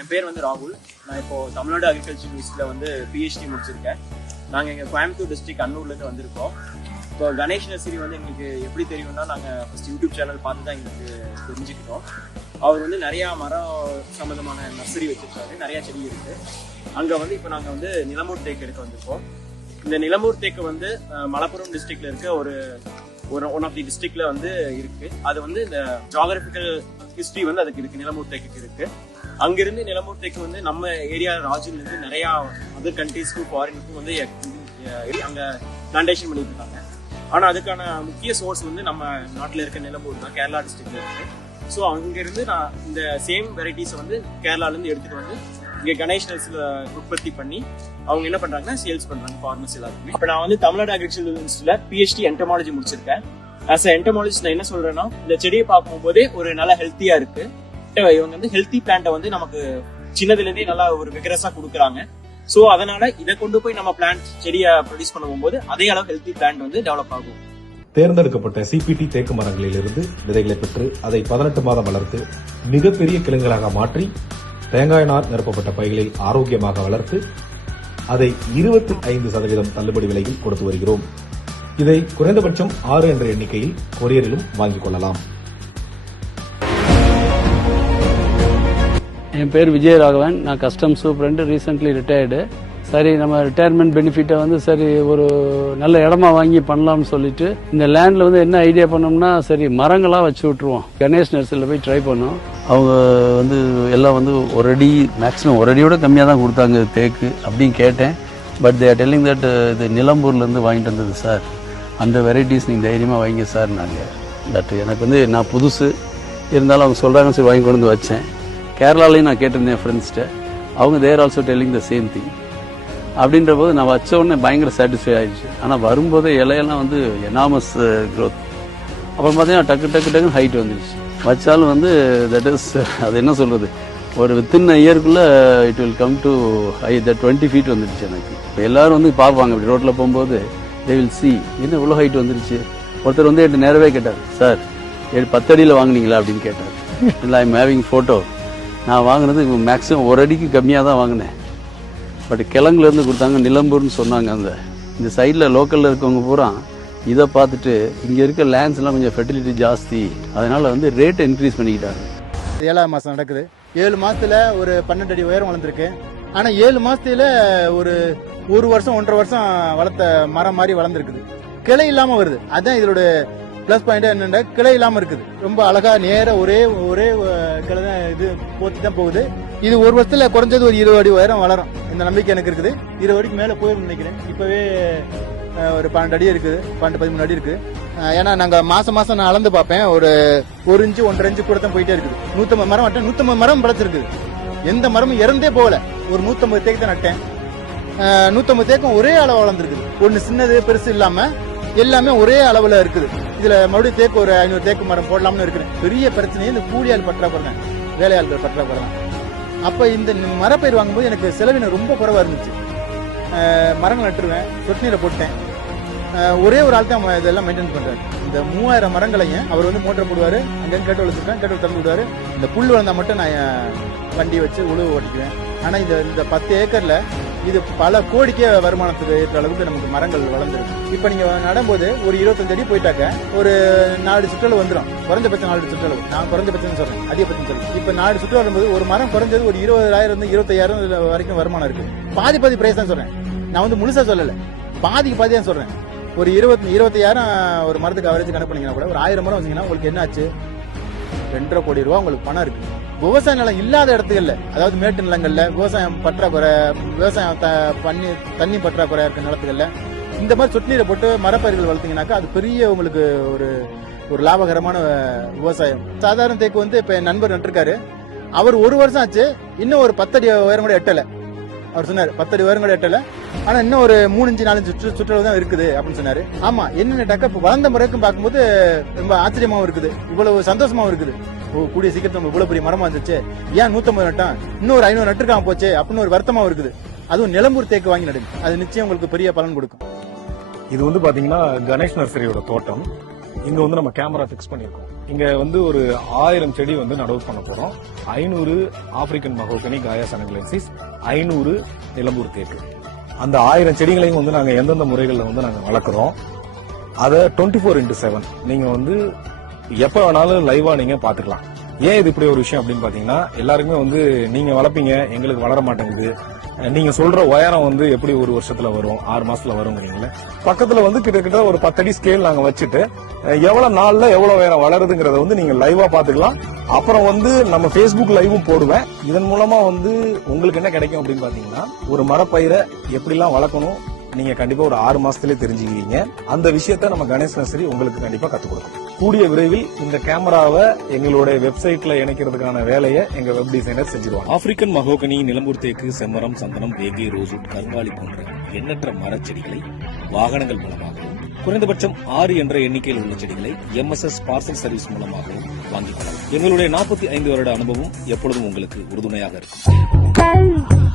என் பேர் வந்து ராகுல். நான் இப்போ தமிழ்நாடு அக்ரிகல்ச்சர் யூனிவர்சிட்டியில் வந்து பிஹெச்டி முடிச்சிருக்கேன். நாங்கள் எங்கள் கோயம்புத்தூர் டிஸ்ட்ரிக்ட் அன்னூர்லேருந்து வந்திருக்கோம். இப்போ கணேஷ் நர்சரி வந்து எங்களுக்கு எப்படி தெரியும்னா நாங்கள் ஃபஸ்ட் யூடியூப் சேனல் பார்த்து தான் எங்களுக்கு தெரிஞ்சுக்கிட்டோம். அவர் வந்து நிறையா மரம் சம்மந்தமான நர்சரி வச்சிருக்காரு. நிறையா செடி இருக்கு. அங்கே வந்து இப்போ நாங்கள் வந்து நிலமூர் தேக்கு எடுக்க வந்திருக்கோம். இந்த நிலமூர் தேக்கு வந்து மலப்புரம் டிஸ்ட்ரிக்ட்ல இருக்க ஒரு ஒரு ஒன் ஆஃப் தி டிஸ்ட்ரிக்ட்ல வந்து இருக்கு. அது வந்து இந்த ஜாகிரபிக்கல் ஹிஸ்டரி வந்து அதுக்கு இருக்கு. நிலமூர் தேக்குக்கு இருக்கு. அங்கிருந்து நிலமூர் தேக்கு வந்து நம்ம ஏரியா ராஜ்ல இருந்து நிறைய அதர் கண்ட்ரீஸ்க்கும் ஃபாரினுக்கும் வந்து அங்க பிளான்டேஷன் பண்ணிட்டு இருக்காங்க. ஆனா அதுக்கான முக்கிய சோர்ஸ் வந்து நம்ம நாட்டுல இருக்க நிலமூர் தான் கேரளா டிஸ்ட்ரிக்ட்ல இருக்கு. ஸோ அங்கிருந்து நான் இந்த சேம் வெரைட்டிஸை வந்து கேரளால இருந்து எடுத்துட்டு வந்து இங்க கணேஷ் உற்பத்தி பண்ணி அவங்க என்ன பண்றாங்கன்னா சேல்ஸ் பண்றாங்க ஃபார்மர்ஸ் எல்லாருக்குமே. இப்போ நான் வந்து தமிழ்நாடு அக்ரிகல்ச்சர் யூனிவர்சிட்டியில பிஹெச்டி என்டமாலஜி முடிச்சிருக்கேன். ஆஸ் அ என்டமாலஜிஸ்ட் நான் என்ன சொல்றேன்னா இந்த செடியை பார்க்கும்போதே ஒரு நல்ல ஹெல்த்தியா இருக்கு இவங்க வந்து ஹெல்த்தி பிளான்ட்டை வந்து நமக்கு சின்னதுல இருந்தே நல்லா ஒரு விகரஸா கொடுக்குறாங்க. சோ அதனால இதை கொண்டு போய் நம்ம பிளான்ட் செடியை ப்ரொடியூஸ் பண்ணும்போது அதே அளவு ஹெல்த்தி பிளான்ட் வந்து டெவலப் ஆகும். தேர்ந்தெடுக்கப்பட்ட சிபிடி தேக்கு மரங்களிலிருந்து விதைகளை பெற்று அதை பதினெட்டு மாதம் வளர்த்து மிகப்பெரிய கிழங்குகளாக மாற்றி தேங்காய் நார் நிரப்பப்பட்ட பைகளில் ஆரோக்கியமாக வளர்த்து அதை இருபத்தி ஐந்து சதவீதம் தள்ளுபடி விலையில் கொடுத்து வருகிறோம். இதை குறைந்தபட்சம் ஆறு என்ற எண்ணிக்கையில் கொரியரிலும் வாங்கிக் கொள்ளலாம். என் பேர் விஜயராகவன். நான் கஸ்டம் சூப்பரண்ட் ரீசெண்ட்லி ரிட்டையர்டு சரி நம்ம ரிட்டையர்மெண்ட் பெனிஃபிட்டை வந்து சரி ஒரு நல்ல இடமா வாங்கி பண்ணலாம்னு சொல்லிட்டு இந்த லேண்டில் வந்து என்ன ஐடியா பண்ணோம்னா சரி மரங்களாக வச்சு விட்ருவோம் கணேஷ் நர்சரியில் போய் ட்ரை பண்ணோம். அவங்க வந்து எல்லாம் வந்து ஒரு அடி மேக்ஸிமம் ஒரு அடியோட கம்மியாக தான் கொடுத்தாங்க தேக்கு அப்படின்னு கேட்டேன். பட் தேர் டெல்லிங் தட் இது நிலம்பூர்லேருந்து வாங்கிட்டு வந்தது சார் அந்த வெரைட்டிஸ் நீங்கள் தைரியமாக வாங்கி சார் நாங்கள் பட் எனக்கு வந்து நான் புதுசு. இருந்தாலும் அவங்க சொல்கிறாங்க சரி வாங்கி கொண்டு வந்து வச்சேன். கேரளாலையும் நான் கேட்டிருந்தேன் ஃப்ரெண்ட்ஸ்கிட்ட அவங்க there also telling the same thing அப்படின்ற போது நான் வச்ச உடனே பயங்கர சாட்டிஸ்ஃபை ஆயிடுச்சு. ஆனால் வரும்போதே இலையெல்லாம் வந்து எனாமஸ் க்ரோத் uh, அப்புறம் பார்த்தீங்கன்னா டக்கு டக்கு டக்குன்னு ஹைட் வந்துடுச்சு வச்சாலும் வந்து தட் இஸ் அது என்ன சொல்கிறது ஒரு within இயர்க்குள்ளே it will come to height twenty feet வந்துடுச்சு எனக்கு. இப்போ எல்லாரும் வந்து பார்ப்பாங்க இப்படி ரோட்டில் போகும்போது தே வில் சி என்ன இவ்வளோ ஹைட் வந்துருச்சு? ஒருத்தர் வந்து என்கிட்ட நேரவே கேட்டார் சார் பத்தடியில் வாங்கினீங்களா? அப்படின்னு கேட்டார். இல்லை ஐம் ஹேவிங் ஃபோட்டோ நான் வாங்கினது மேக்ஸிமம் ஒரு அடிக்கு கம்மியாக தான் வாங்கினேன். பட் கிழங்குலேருந்து கொடுத்தாங்க நிலம்பூர்னு சொன்னாங்க அந்த இந்த சைடில் லோக்கலில் இருக்கவங்க பூரா இதை பார்த்துட்டு இங்கே இருக்க லேண்ட்ஸ்லாம் கொஞ்சம் ஃபெர்டிலிட்டி ஜாஸ்தி. அதனால் வந்து ரேட் இன்க்ரீஸ் பண்ணிக்கிட்டாங்க. ஏழாவது மாதம் நடக்குது. ஏழு மாதத்தில் ஒரு பன்னெண்டு அடி உயரம் வளர்ந்துருக்கு. ஆனால் ஏழு மாதத்தில் ஒரு ஒரு வருஷம் ஒன்றரை வருஷம் வளர்த்த மரம் மாதிரி வளர்ந்துருக்குது. கிளை இல்லாமல் வருது. அதுதான் இதோட பிளஸ் பாயிண்ட் என்னன்னா கிளை இல்லாம இருக்குது. ரொம்ப அழகா நேர ஒரே ஒரே கிளை தான் இது போத்தி தான் போகுது. இது ஒரு வருஷத்துல குறைஞ்சது ஒரு இருபது அடி உயரம் வளரும். இந்த நம்பிக்கை எனக்கு இருக்குது. இருபது அடிக்கு மேல போயிடும் நினைக்கிறேன். இப்பவே ஒரு பன்னெண்டு அடி இருக்குது. பன்னெண்டு பதிமூணு அடி இருக்குது. ஏன்னா நாங்கள் மாசம் மாசம் நான் அளந்து பார்ப்பேன். ஒரு ஒரு இன்ச்சு ஒன்றரை இன்ச்சு கூட தான் போயிட்டே இருக்குது. நூற்றம்பது மரம் நட்டேன் நூற்றம்பது மரம் பிழைச்சிருக்குது எந்த மரமும் இறந்தே போகல. ஒரு நூற்றம்பது தேக்கு தான் நட்டேன். நூற்றம்பது தேக்கும் தேக்கம் ஒரே அளவு வளர்ந்துருக்குது. ஒன்று சின்னது பெருசு இல்லாமல் எல்லாமே ஒரே அளவுல இருக்குது. இதுல மறுபடியும் தேக்கு ஒரு ஐநூறு தேக்கு மரம் போடலாம்னு இருக்கிறேன் பெரிய பிரச்சனையே இந்த கூலியால் பற்றாக்குறை வேலையாளர்கள் வேலையாள்கள் பற்றாக்குறை தான் அப்ப இந்த மரப்பயிர் வாங்கும்போது எனக்கு செலவினம் ரொம்ப குறைவாக இருந்துச்சு. மரங்கள் நட்டுருவேன். சொட்டு நீரை போட்டேன் ஒரே ஒரு ஆள் தான் இதெல்லாம் மெயின்டைன் பண்றாரு. இந்த மூவாயிரம் மரங்களையும் அவர் வந்து மோட்டர் போடுவாரு. அங்கே கேட்டு வளர்த்துருக்கேன் கேட்டு திறந்து விடுவாரு. இந்த புல் வளர்ந்தா மட்டும் நான் வண்டி வச்சு உழுவு ஓட்டிக்குவேன். ஆனா இந்த இந்த பத்து ஏக்கர்ல இது பல கோடிக்கே வருமானத்துக்கு ஏற்ற அளவுக்கு நமக்கு மரங்கள் வளர்ந்துருக்கு. இப்ப நீங்க நடும்போது ஒரு இருபத்தஞ்சு அடி போயிட்டாக்க ஒரு நாலு சுற்றளவு வந்துடும் குறைஞ்சபட்சம் நாலு சுற்றளவு. நான் குறைஞ்சபட்சம் சொல்றேன். அதிகபட்சம் சொல்றேன். இப்ப நாலு சுற்று வரும்போது ஒரு மரம் குறைஞ்சது ஒரு இருபதாயிரம் இருந்து இருபத்தையாயிரம் வரைக்கும் வருமானம் இருக்கு. பாதி பாதி பிரைஸ் தான் சொல்றேன். நான் வந்து முழுசா சொல்லல. பாதிக்கு பாதி தான் சொல்றேன். ஒரு இருபத்தி இருபத்தையாயிரம் ஒரு மரத்துக்கு அவரேஜ் கணக்கு பண்ணீங்கன்னா கூட ஒரு ஆயிரம் மரம் வந்தீங்கன்னா உங்களுக்கு என்ன ஆச்சு? ரெண்டரை கோடி ரூபா உங்களுக்கு பணம் இருக்கு. விவசாய நிலம் இல்லாத இடத்துகள்ல அதாவது மேட்டு நிலங்கள்ல விவசாயம் பற்றாக்குறை விவசாயம் த- பண்ணி தண்ணி பற்றாக்குறை இருக்க நிலத்துகள்ல இந்த மாதிரி சொட்டுநீரை போட்டு மரப்பயிர்கள் வளர்த்தீங்கன்னாக்கா அது பெரிய உங்களுக்கு ஒரு ஒரு லாபகரமான விவசாயம். சாதாரண தேக்கு வந்து இப்ப என் நண்பர் நட்டிருக்காரு. அவர் ஒரு வருஷம் ஆச்சு இன்னும் ஒரு பத்தடி உயரம் கூட எட்டலை. அவர் சொன்னார் பத்தடி உயரம் கூட எட்டல. ஆனா இன்னும் ஒரு மூணு இன்ச்சு நாலு சுற்று சுற்றளவு தான் இருக்குது அப்படின்னு சொன்னாரு. ஆமா என்னென்ன இப்ப வளர்ந்த முறைக்கும் பார்க்கும்போது ரொம்ப ஆச்சரியமாவும் இருக்குது. இவ்வளவு சந்தோஷமாவும் இருக்குது. ஓ கூடிய சீக்கிரத்தில் நம்ம இவ்வளவு பெரிய மரமா இருந்துச்சு. ஏன் நூத்தம்பது நட்டான்? இன்னும் ஒரு ஐநூறு நட்டுருக்காம போச்சு அப்படின்னு ஒரு வருத்தமாவும் இருக்குது. அதுவும் நிலம்பூர் தேக்கு வாங்கி நடுங்க. அது நிச்சயம் உங்களுக்கு பெரிய பலன் கொடுக்கும். இது வந்து பாத்தீங்கன்னா கணேஷ் நர்சரியோட தோட்டம். இங்க வந்து நம்ம கேமரா ஃபிக்ஸ் பண்ணியிருக்கோம் இங்க வந்து ஒரு ஆயிரம் செடி வந்து நடவு பண்ண போறோம். ஐநூறு ஆப்பிரிக்கன் மகோகனி காயா சனகுலன்சிஸ் ஐநூறு நிலம்பூர் தேக்கு. அந்த ஆயிரம் செடிகளையும் வந்து நாங்க எந்தெந்த முறைகளில் வந்து நாங்க வளர்க்குறோம். அதை டுவெண்ட்டி ஃபோர் இன்டூ செவன் நீங்க வந்து எப்ப வேணாலும் லைவா நீங்க பாத்துக்கலாம். ஏன் இது இப்படி ஒரு விஷயம் அப்படின்னு பாத்தீங்கன்னா எல்லாருக்குமே வந்து நீங்க வளர்ப்பீங்க எங்களுக்கு வளர மாட்டேங்குது. நீங்க சொல்ற உயரம் வந்து எப்படி ஒரு வருஷத்துல வரும் ஆறு மாசத்துல வருங்கிறீங்களே பக்கத்துல வந்து கிட்டத்தட்ட ஒரு பத்தடி ஸ்கேல் நாங்க வச்சுட்டு எவ்வளவு நாள்ல எவ்வளவு உயரம் வளருதுங்கிறத வந்து நீங்க லைவா பாத்துக்கலாம் அப்புறம் வந்து நம்ம ஃபேஸ்புக் லைவும் போடுவேன். இதன் மூலமா வந்து உங்களுக்கு என்ன கிடைக்கும் அப்படின்னு பாத்தீங்கன்னா ஒரு மரப்பயிரை எப்படிலாம் வளர்க்கணும் நீங்க கண்டிப்பா ஒரு ஆறு மாசத்திலே தெரிஞ்சுக்குவீங்க அந்த விஷயத்த நம்ம கணேஷ் நர்சரி உங்களுக்கு கண்டிப்பா கத்துக் கொடுக்கும். கூடிய விரைவில் இந்த கேமராவை எங்களுடைய வெப்சைட்ல இணைக்கிறதுக்கான வேலையை எங்க வெப் டிசைனர் செஞ்சிருவாங்க. ஆப்பிரிக்கன் மகோகனி நிலம்பூர் தேக்கு செம்மரம் சந்தனம் வேங்கை ரோஸ்வுட் கருங்காலி போன்ற எண்ணற்ற மரச்செடிகளை வாகனங்கள் மூலமாகவும் குறைந்தபட்சம் ஆறு என்ற எண்ணிக்கையில் உள்ள செடிகளை எம்எஸ்எஸ் பார்சல் சர்வீஸ் மூலமாகவும் வாங்கிக் கொள்ளலாம் எங்களுடைய நாற்பத்தி ஐந்து வருட அனுபவம் எப்பொழுதும் உங்களுக்கு உறுதுணையாக இருக்கும்